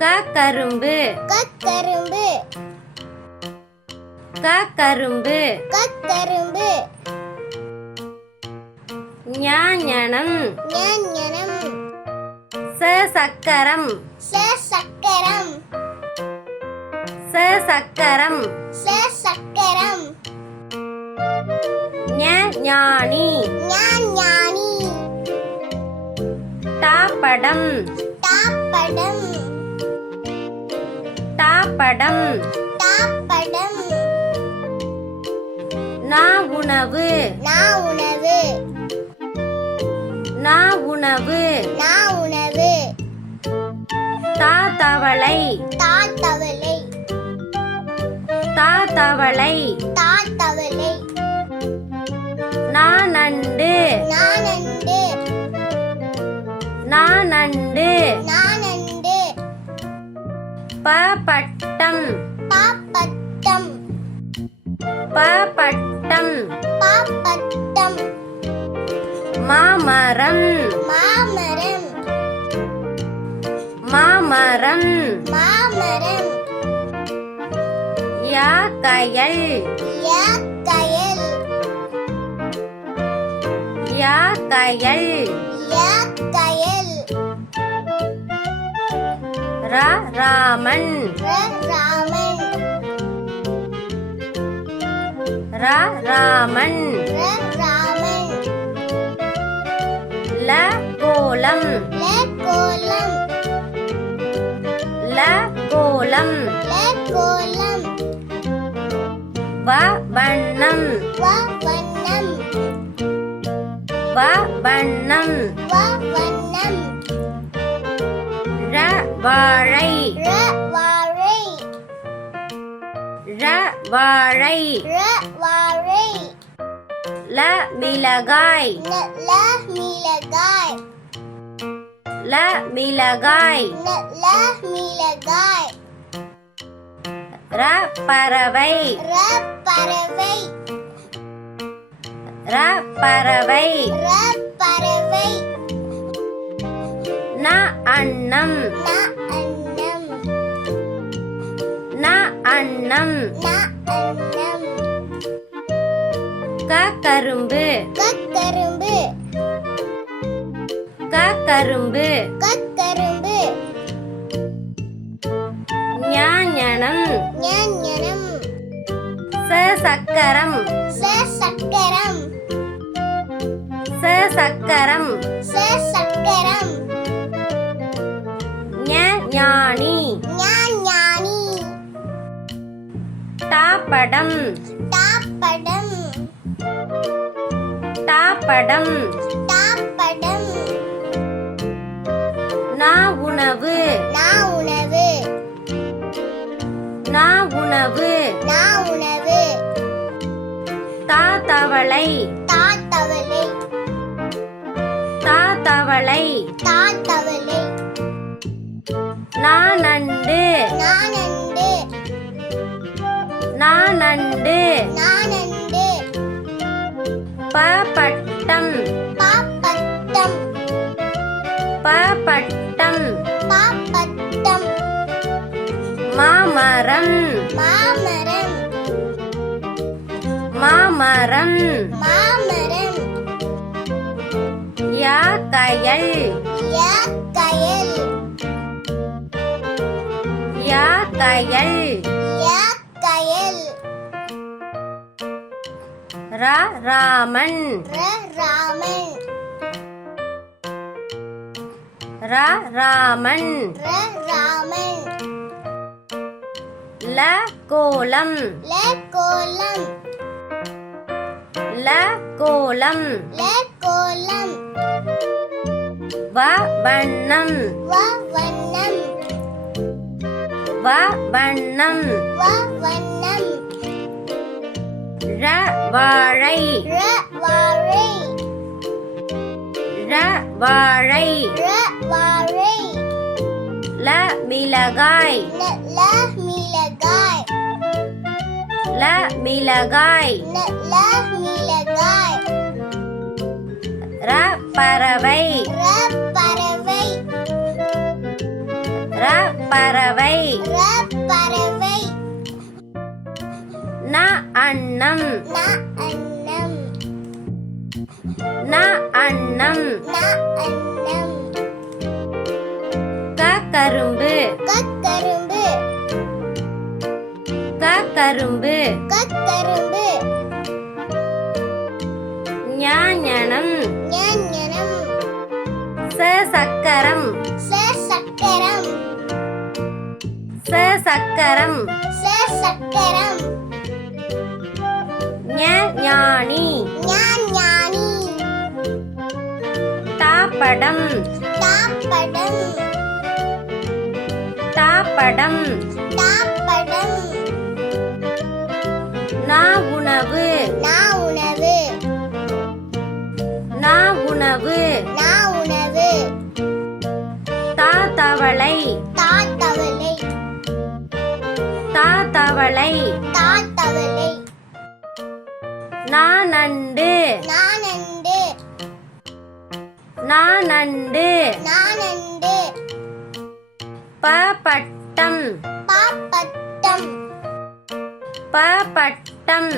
க கரும்பு கரும்பு க கரும்பு கரும்பு ஞாஞனம் ஞாஞனம் ச சக்கரம் சக்கரம் ச சக்கரம் சக்கரம் ஞானி ஞானி டாப்படம் டாப்படம் டாப்படம் டாப்படம் நா உணவு நா உணவு நா உணவு நா உணவு தா தவளை தாத்தவளை தா தவளை தாத்தவளை நா நண்டு நானண்டு நா நண்டு நானண்டு ப பட்டம் பாப்பட்டம் ப பட்டம் பாப்பட்டம் மாமரம் மாமரம் மாமரம் மாமரம் யா கயல் யாக்கயல் யா கயல் யாக்கயல் ராமன் ராமன் ராமன் ராமன் கோலம் கோலம் கோலம் கோலம் வண்ணம் வண்ணம் வண்ணம் வண்ணம் வாழை வாழை வாழை வாழை மிளகாய் மிளகாய் மிளகாய் மிளகாய் பறவை பறவை பறவை பறவை அன்னம் அன்னம் அன்னம் அன்னம் கரும்பு கரும்பு கரும்பு கரும்பு ஞாஞனம் ஞாஞனம் சக்கரம் சக்கரம் சக்கரம் சக்கரம் ஞானி ஞானி டாப்படம் டாப்படம் டாப்படம் டாப்படம் நா உணவு நா உணவு நா உணவு நா உணவு தா தவளை தாத்தவளை தா தவளை தாத்தவளை நண்டு நானண்டு நண்டு நானண்டு பட்டம் பாப்பட்டம் பட்டம் பாப்பட்டம் மாமரம் மாமரம் மாமரம் மாமரம் யா கயல் யாக்கயல் யா கயல் யாக்கயல் ராமன் ராமன் ராமன் ராமன் கோலம் கோலம் கோலம் கோலம் வண்ணம் வண்ணம் வண்ணம் வண்ணம் வாழை வாழை வாழை வாழை மிளகாய் மிளகாய் மிளகாய் மிளகாய் பறவை பறவை பறவை ர பறவை ந அன்னம் ந அன்னம் ந அன்னம் ந அன்னம் க கரும்பு கரும்பு க கரும்பு கரும்பு ஞாஞனம் ஞாஞனம் ச சக்கரம் சக்கரம் ச சக்கரம் சக்கரம் ஞானி ஞாஞானி தாப்படம் தாப்படம் தாப்படம் தாப்படம் நா உணவு நா உணவு நா உணவு நா உணவு தாத்தவளை தாத்தவளை தாத்தவளை தாத்தவளை நானண்டு நானண்டு நானண்டு நானண்டு பப்பட்டம் பாப்பட்டம் பப்பட்டம்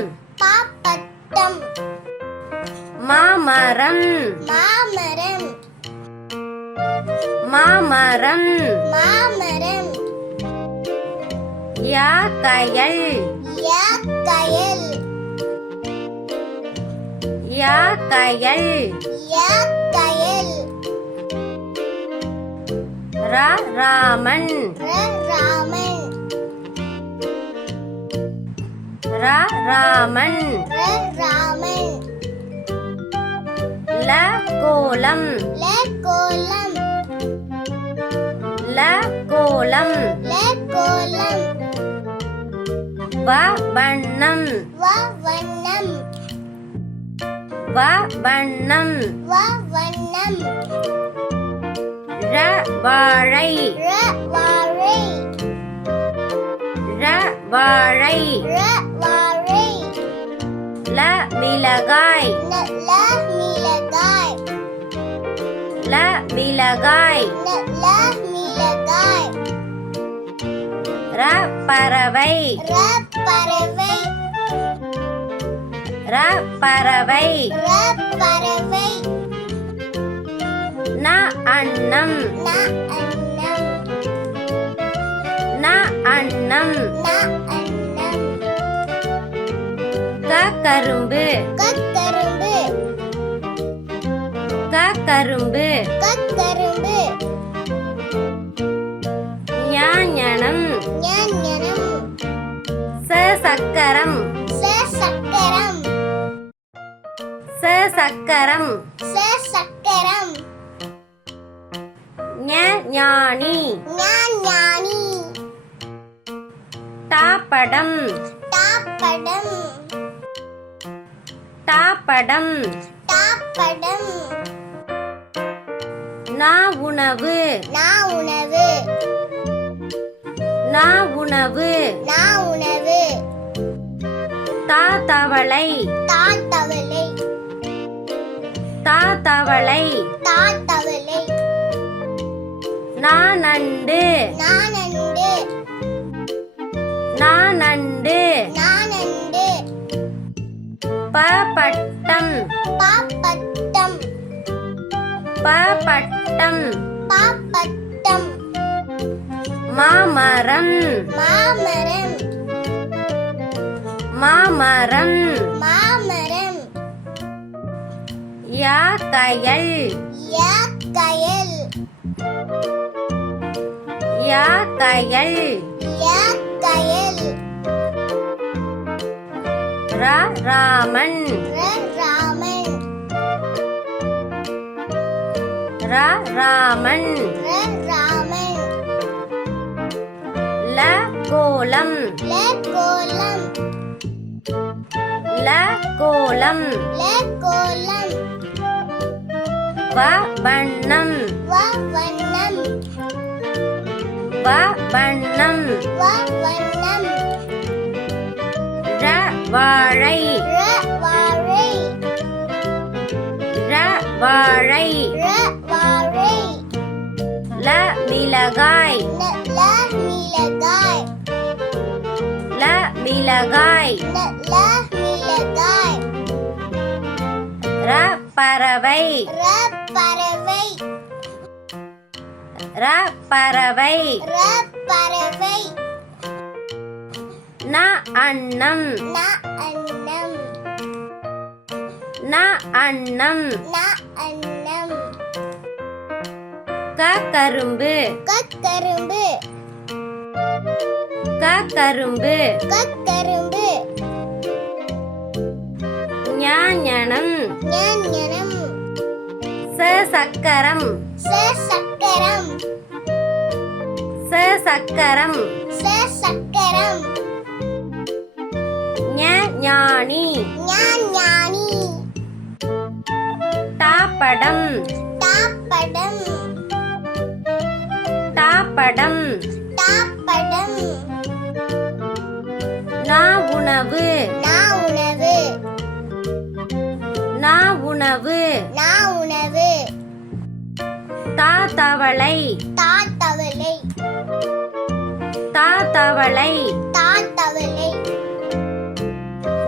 பாப்பட்டம் மாமரம் மாமரம் மாமரம் மாமரம் யாக்கயல் யாக்கயல் யாக்கயல் யாக்கயல் ராமன் ராமன் ராமன் ராமன் கோலம் கோலம் கோலம் கோலம் வண்ணம் வண்ணம் வண்ணம் வண்ணம் வாழை வாழை வாழை வாழை மிளகாய் மிளகாய் மிளகாய் மிளகாய் பறவை பறவை பறவை பறவை ந அன்னம் ந அன்னம் ந அன்னம் ந அன்னம் கரும்பு கரும்பு கரும்பு கரும்பு ஞாஞனம் ஞாஞனம் சக்கரம் சக்கரம் சக்கரம் சக்கரம் ஞானி ஞாஞானி தாப்படம் தாப்படம் தாப்படம் தாப்படம் நா உணவு நா உணவு நா உணவு நா உணவு தாத்தவளை தாத்தவளை தாத்தவளை தாத்தவளை நானண்டு நானண்டு நானண்டு நானண்டு பப்பட்டம் பாப்பட்டம் பப்பட்டம் பாப்பட்டம் மாமரம் மாமரம் மாமரம் மாமரம் யாக்கயல் யாக்கயல் யாக்கயல் யாக்கயல் ராமன் ராமன் ராமன் ராமன் கோலம் கோலம் கோலம் கோலம் வண்ணம் வண்ணம் வண்ணம் வண்ணம் வாழை வாழை வாழை வாழை மிளகாய் மிளகாய் மிளகாய் ர பறவை பறவை ர பறவை பறவை ந அன்னம் அன்னம் ந அன்னம் அன்னம் க கரும்பு கரும்பு க கரும்பு கரும்பு ஞாஞனம் ஞானம் ச சக்கரம் சக்கரம் ச சக்கரம் சக்கரம் ஞானி ஞானி டாப்படம் தாப்படம் டாப்படம் தாப்படம் நா உணவு உணவு நா உணவு உணவு தா தவளை தாத்தவளை தா தவளை தாத்தவளை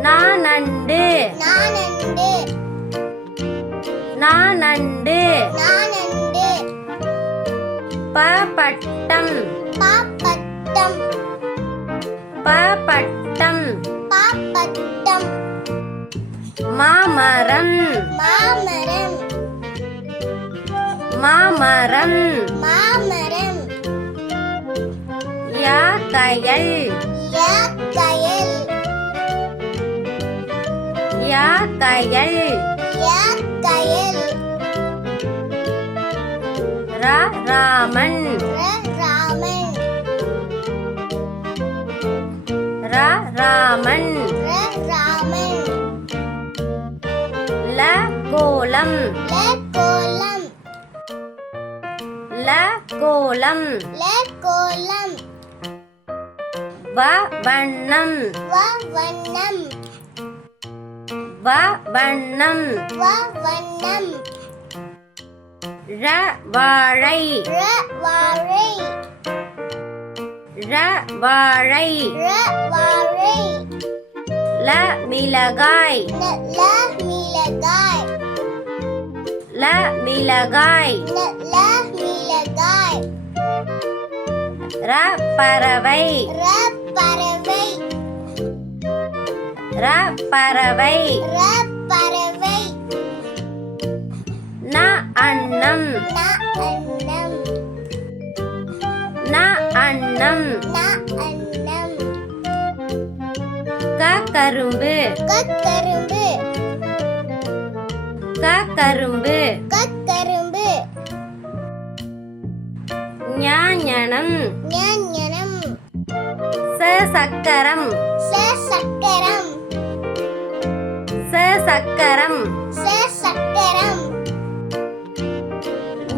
நா நண்டு நானண்டு நா நண்டு நானண்டு ப பட்டம் பாப்பட்டம் ப பட்டம் பாப்பட்டம் மாமரம் மாமரம் மாமரம் மாமரம் யா கயல் யாக்கயல் யா கயல் யாக்கயல் ர ராமன் ராமன் ர ராமன் ராமன் ல கோலம் கோலம் ல கோலம் கோலம் வ வண்ணம் வண்ணம் வ வண்ணம் வண்ணம் ர வாழை வாழை ர வாழை வாழை ல மிளகாய் மிளகாய் ல மிளகாய் மிளகாய் ர பறவை பறவை ர பறவை பறவை ந அன்னம் அன்னம் ந அன்னம் அன்னம் க கரும்பு கரும்பு க கரும்பு கரும்பு ஞாஞனம் ஞானம் ச சக்கரம் சக்கரம் ச சக்கரம் சக்கரம்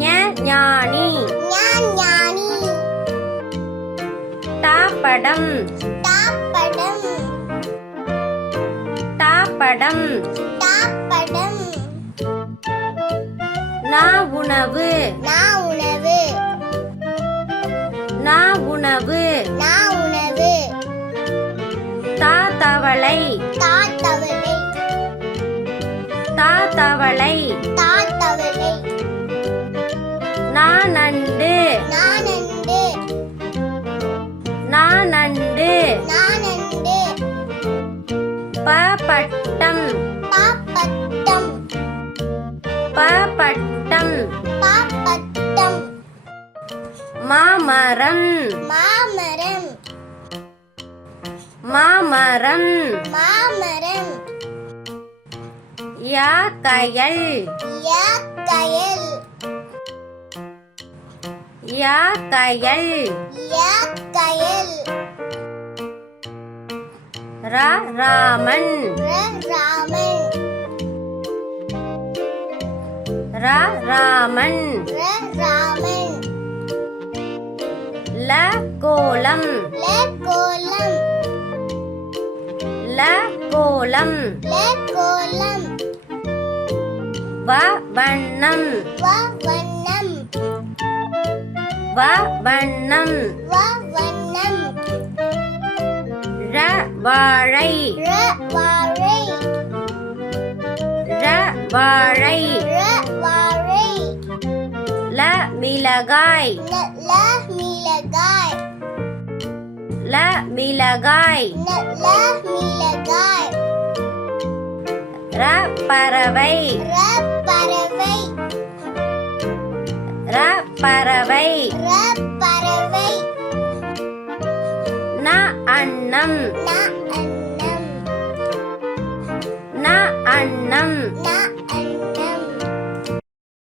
ஞானி ஞானி டாப்படம் தாப்படம் டாப்படம் தாப்படம் நா உணவு உணவு நா உணவு உணவு தா தவளை தாத்தவளை தா தவளை தாத்தவளை நா நண்டு நானண்டு நா நண்டு நானண்டு ப பட்டம் பாப்பட்டம் ப பட்டம் பாப்பட்டம் மாமரம் மாமரம் மாமரம் மாமரம் யா கயல் யாக்கயல் யா கயல் யாக்கயல் ர ராமன் ராமன் ர ராமன் ராமன் ல கோலம் கோலம் ல கோலம் கோலம் வ வண்ணம் வண்ணம் வ வண்ணம் வண்ணம் ர வாழை ர வாழை ர வாழை ர வாழை ல மிளகாய் ல மிளகாய் ல மிளகாய் ல மிளகாய் ர பறவை ர பறவை ர பறவை ர பறவை ந அன்னம் ந அன்னம் ந அன்னம் ந